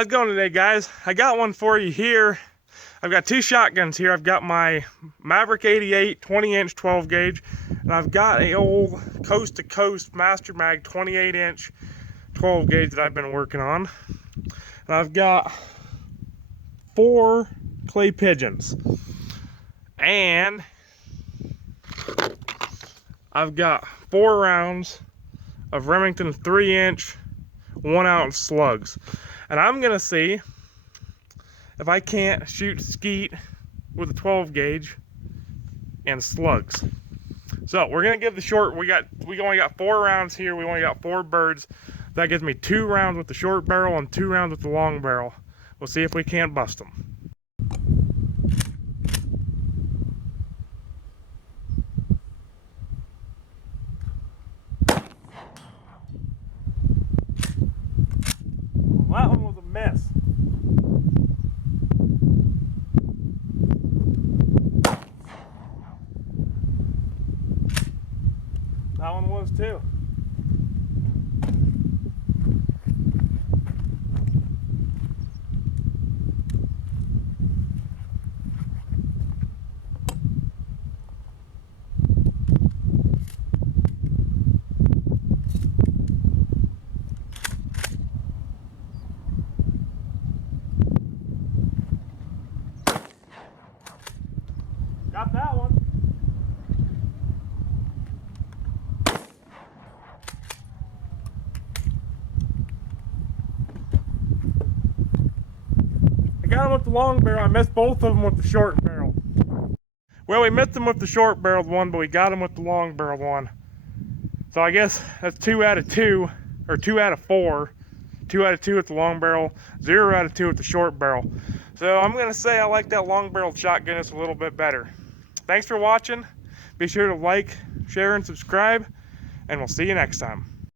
How's it going today, guys? I got one for you here. I've got two shotguns here. I've got my Maverick 88 20-inch 12 gauge, and I've got a old Coast to Coast Master Mag 28-inch 12 gauge that I've been working on. And I've got 4 clay pigeons, and I've got 4 rounds of Remington 3-inch 1-ounce slugs. And I'm gonna see if I can't shoot skeet with a 12 gauge and slugs. So we're gonna give the short, we only got 4 rounds here, we only got 4 birds. That gives me 2 rounds with the short barrel and 2 rounds with the long barrel. We'll see if we can't bust them. Well, that one was a miss. That one was too. Got that one. I got him with the long barrel. I missed both of them with the short barrel. Well, we missed them with the short barreled one, but we got him with the long barreled one. So I guess that's 2 out of 2, or 2 out of 4. 2 out of 2 with the long barrel, 0 out of 2 with the short barrel. So I'm gonna say I like that long barreled shotgun just a little bit better. Thanks for watching. Be sure to like, share, and subscribe, and we'll see you next time.